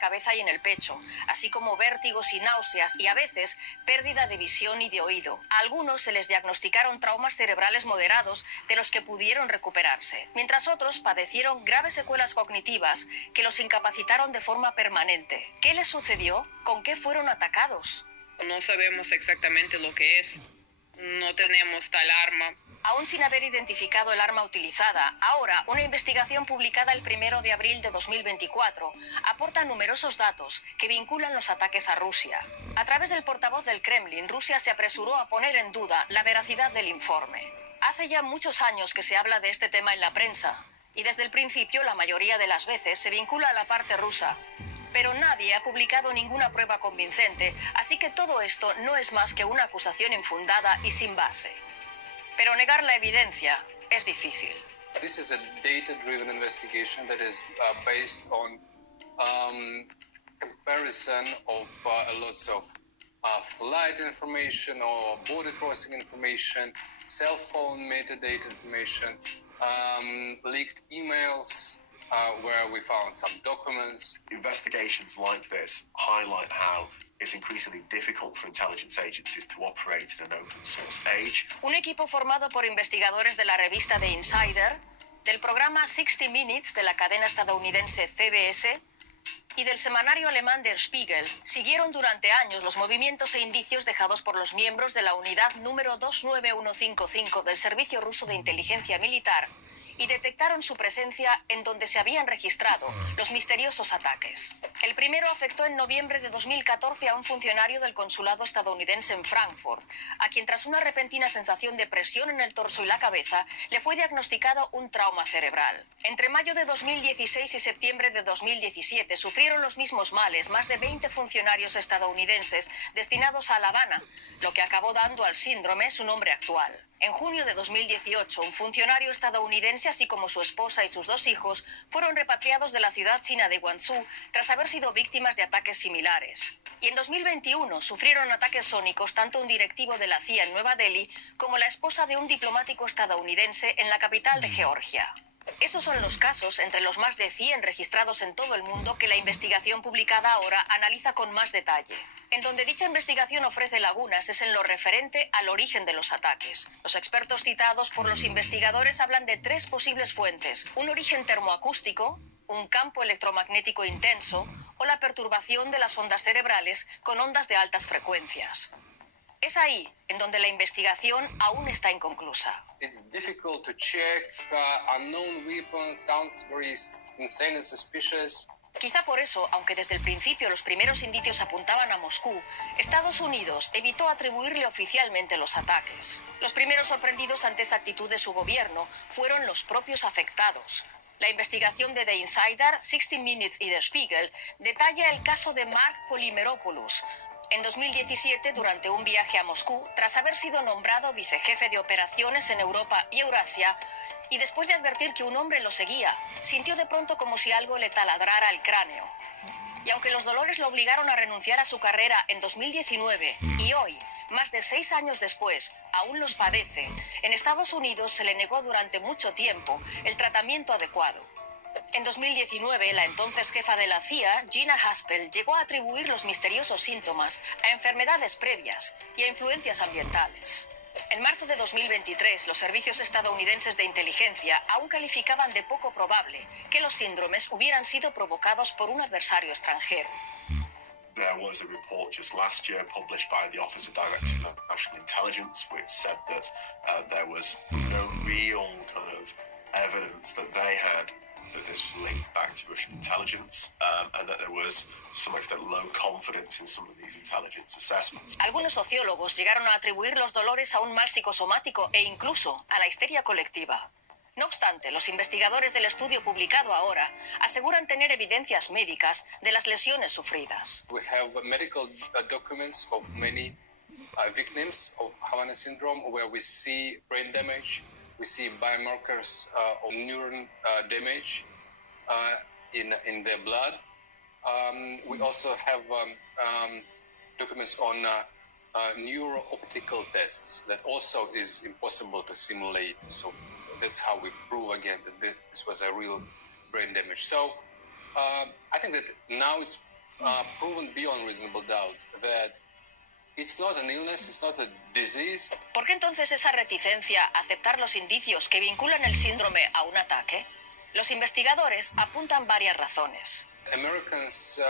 cabeza y en el pecho, así como vértigos y náuseas y a veces pérdida de visión y de oído. A algunos se les diagnosticaron traumas cerebrales moderados de los que pudieron recuperarse, mientras otros padecieron graves secuelas cognitivas que los incapacitaron de forma permanente. ¿Qué les sucedió? ¿Con qué fueron atacados? No sabemos exactamente lo que es. No tenemos tal arma. Aún sin haber identificado el arma utilizada, ahora una investigación publicada el 1 de abril de 2024 aporta numerosos datos que vinculan los ataques a Rusia. A través del portavoz del Kremlin, Rusia se apresuró a poner en duda la veracidad del informe. Hace ya muchos años que se habla de este tema en la prensa, y desde el principio la mayoría de las veces se vincula a la parte rusa. Pero nadie ha publicado ninguna prueba convincente, así que todo esto no es más que una acusación infundada y sin base. Pero negar la evidencia es difícil. This is a data-driven investigation that is based on comparison of lots of flight information or border crossing information, cell phone metadata information, leaked emails, where we found some documents. Investigations like this highlight how it's increasingly difficult for intelligence agencies to operate in an open source age. Un equipo formado por investigadores de la revista The Insider, del programa 60 Minutes de la cadena estadounidense CBS y del semanario alemán Der Spiegel siguieron durante años los movimientos e indicios dejados por los miembros de la unidad número 29155 del Servicio Ruso de Inteligencia Militar y detectaron su presencia en donde se habían registrado los misteriosos ataques. El primero afectó en noviembre de 2014 a un funcionario del consulado estadounidense en Frankfurt, a quien tras una repentina sensación de presión en el torso y la cabeza, le fue diagnosticado un trauma cerebral. Entre mayo de 2016 y septiembre de 2017 sufrieron los mismos males más de 20 funcionarios estadounidenses destinados a La Habana, lo que acabó dando al síndrome su nombre actual. En junio de 2018, un funcionario estadounidense, así como su esposa y sus 2 hijos, fueron repatriados de la ciudad china de Guangzhou tras haber sido víctimas de ataques similares. Y en 2021 sufrieron ataques sónicos tanto un directivo de la CIA en Nueva Delhi como la esposa de un diplomático estadounidense en la capital de Georgia. Esos son los casos, entre los más de 100 registrados en todo el mundo, que la investigación publicada ahora analiza con más detalle. En donde dicha investigación ofrece lagunas es en lo referente al origen de los ataques. Los expertos citados por los investigadores hablan de 3 posibles fuentes: un origen termoacústico, un campo electromagnético intenso o la perturbación de las ondas cerebrales con ondas de altas frecuencias. Es ahí en donde la investigación aún está inconclusa. It's difficult to check. Unknown weapon sounds very insane and suspicious. Quizá por eso, aunque desde el principio los primeros indicios apuntaban a Moscú, Estados Unidos evitó atribuirle oficialmente los ataques. Los primeros sorprendidos ante esa actitud de su gobierno fueron los propios afectados. La investigación de The Insider, 60 Minutes y The Spiegel detalla el caso de Mark Polymeropoulos. En 2017, durante un viaje a Moscú, tras haber sido nombrado vicejefe de operaciones en Europa y Eurasia, y después de advertir que un hombre lo seguía, sintió de pronto como si algo le taladrara el cráneo. Y aunque los dolores lo obligaron a renunciar a su carrera en 2019, y hoy, más de 6 años después, aún los padece, en Estados Unidos se le negó durante mucho tiempo el tratamiento adecuado. En 2019, la entonces jefa de la CIA, Gina Haspel, llegó a atribuir los misteriosos síntomas a enfermedades previas y a influencias ambientales. En marzo de 2023, los servicios estadounidenses de inteligencia aún calificaban de poco probable que los síndromes hubieran sido provocados por un adversario extranjero. There was a report just last year published by the Office of Director of National Intelligence, which said that there was no real kind of evidence that they had that this was linked back to Russian intelligence, and that there was, to some extent, low confidence in some of these intelligence assessments. Algunos sociólogos llegaron a atribuir los dolores a un mal psicosomático e incluso a la histeria colectiva. No obstante, los investigadores del estudio publicado ahora aseguran tener evidencias médicas de las lesiones sufridas. We have medical documents of many victims of Havana syndrome where we see brain damage, we see biomarkers of neuron damage in their blood. We also have documents on neuro-optical tests that also is impossible to simulate. So that's how we prove again that this was a real brain damage. So I think that now it's proven beyond reasonable doubt that it's not an illness, it's not a disease. ¿Por qué entonces esa reticencia a aceptar los indicios que vinculan el síndrome a un ataque? Los investigadores apuntan varias razones. Americans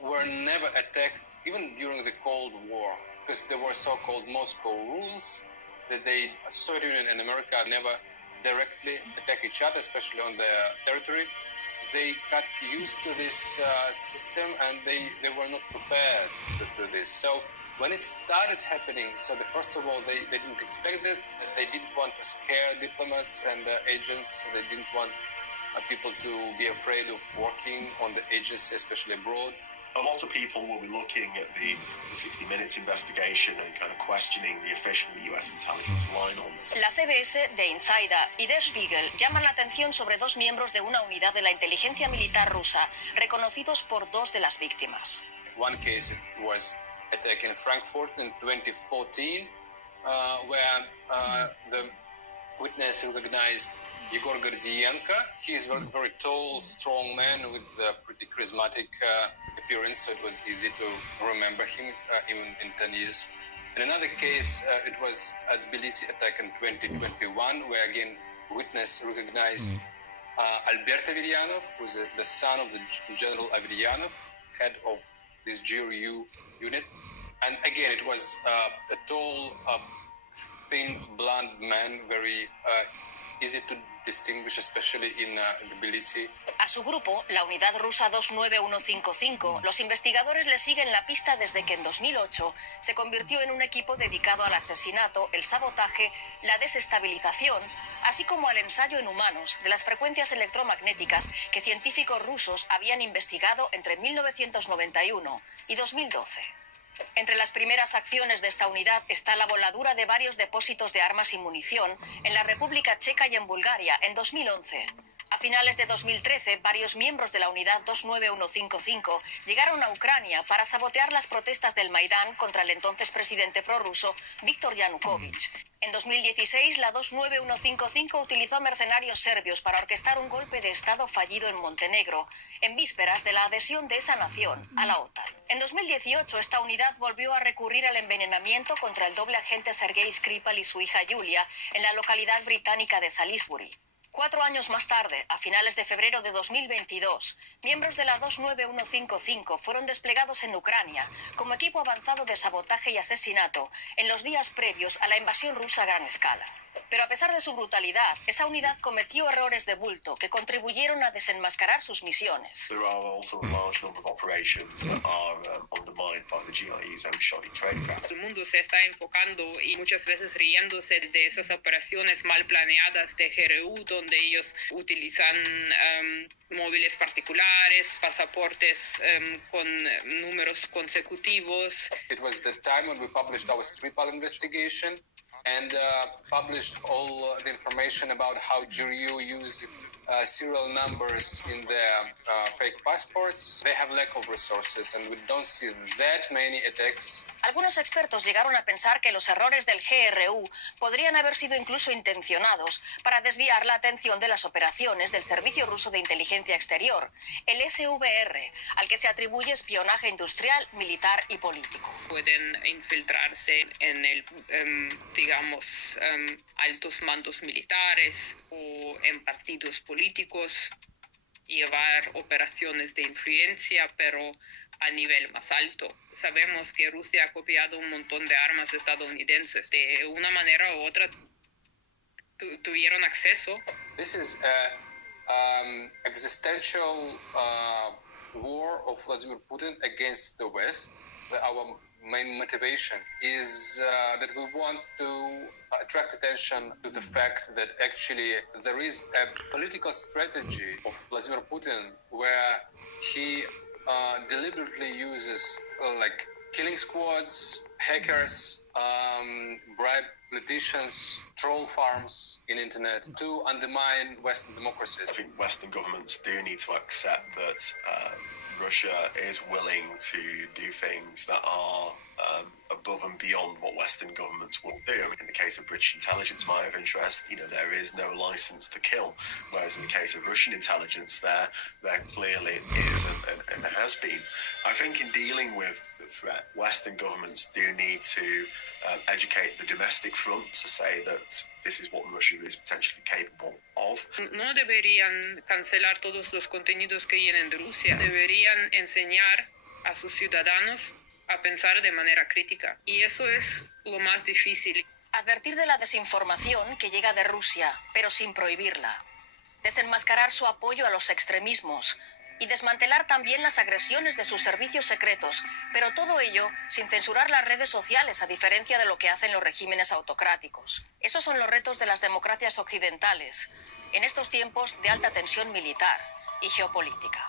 were never attacked, even during the Cold War, because there were so-called Moscow rules that Soviet Union and America never directly attack each other, especially on their territory. They got used to this system and they were not prepared to do this. So when it started happening, first of all, they didn't expect it. They didn't want to scare diplomats and agents. They didn't want people to be afraid of working on the agency, especially abroad. A lot of people will be looking at the 60 Minutes investigation and kind of questioning the official US intelligence line on this. La CBS, The Insider y Der Spiegel llaman la atención sobre dos miembros de una unidad de la inteligencia militar rusa, reconocidos por dos de las víctimas. One case it was attack in Frankfurt in 2014, where the witness recognized Igor Gordienko. He is a very tall, strong man with a pretty charismatic appearance, so it was easy to remember him even in 10 years. In another case, it was a Tbilisi attack in 2021, where again, witness recognized Albert Averyanov, who is the son of the General Averyanov, head of this GRU unit. And again, it was a tall, thin, blunt man, very easy to distinguish, especially in Tbilisi. A su grupo, la unidad rusa 29155, los investigadores le siguen la pista desde que en 2008 se convirtió en un equipo dedicado al asesinato, el sabotaje, la desestabilización, así como al ensayo en humanos de las frecuencias electromagnéticas que científicos rusos habían investigado entre 1991 y 2012. Entre las primeras acciones de esta unidad está la voladura de varios depósitos de armas y munición en la República Checa y en Bulgaria en 2011. A finales de 2013, varios miembros de la unidad 29155 llegaron a Ucrania para sabotear las protestas del Maidán contra el entonces presidente prorruso Víktor Yanukovych. En 2016, la 29155 utilizó mercenarios serbios para orquestar un golpe de Estado fallido en Montenegro, en vísperas de la adhesión de esa nación a la OTAN. En 2018, esta unidad volvió a recurrir al envenenamiento contra el doble agente Sergei Skripal y su hija Yulia en la localidad británica de Salisbury. 4 años más tarde, a finales de febrero de 2022, miembros de la 29155 fueron desplegados en Ucrania como equipo avanzado de sabotaje y asesinato en los días previos a la invasión rusa a gran escala. Pero a pesar de su brutalidad, esa unidad cometió errores de bulto que contribuyeron a desenmascarar sus misiones. There are also a large number of operations that are undermined by the GRU's own shoddy tradecraft. El mundo se está enfocando y muchas veces riéndose de esas operaciones mal planeadas de GRU, donde ellos utilizan móviles particulares, pasaportes con números consecutivos. It was the time when we published our Skripal investigation and published all the information about how GRU used serial numbers in their fake passports. They have lack of resources and we don't see that many attacks. Algunos expertos llegaron a pensar que los errores del GRU podrían haber sido incluso intencionados para desviar la atención de las operaciones del Servicio Ruso de Inteligencia Exterior, el SVR, al que se atribuye espionaje industrial, militar y político. Pueden infiltrarse en el, altos mandos militares o en partidos políticos, llevar operaciones de influencia, pero a nivel más alto. Sabemos que Rusia ha copiado un montón de armas estadounidenses. De una manera u otra tuvieron acceso. This is an existential war of Vladimir Putin against the West. Our main motivation is that we want to attract attention to the fact that actually there is a political strategy of Vladimir Putin where he deliberately uses like killing squads, hackers, bribe politicians, troll farms in internet to undermine Western democracies. I think Western governments do need to accept that Russia is willing to do things that are above and beyond what Western governments will do. I mean, in the case of British intelligence, my of interest, there is no license to kill. Whereas in the case of Russian intelligence, there clearly is and has been. I think in dealing with the threat, Western governments do need to educate the domestic front to say that this is what Russia is potentially capable of. No deberían cancelar todos los contenidos que vienen de Rusia. Deberían enseñar a sus ciudadanos a pensar de manera crítica. Y eso es lo más difícil. Advertir de la desinformación que llega de Rusia, pero sin prohibirla. Desenmascarar su apoyo a los extremismos y desmantelar también las agresiones de sus servicios secretos, pero todo ello sin censurar las redes sociales, a diferencia de lo que hacen los regímenes autocráticos. Esos son los retos de las democracias occidentales en estos tiempos de alta tensión militar y geopolítica.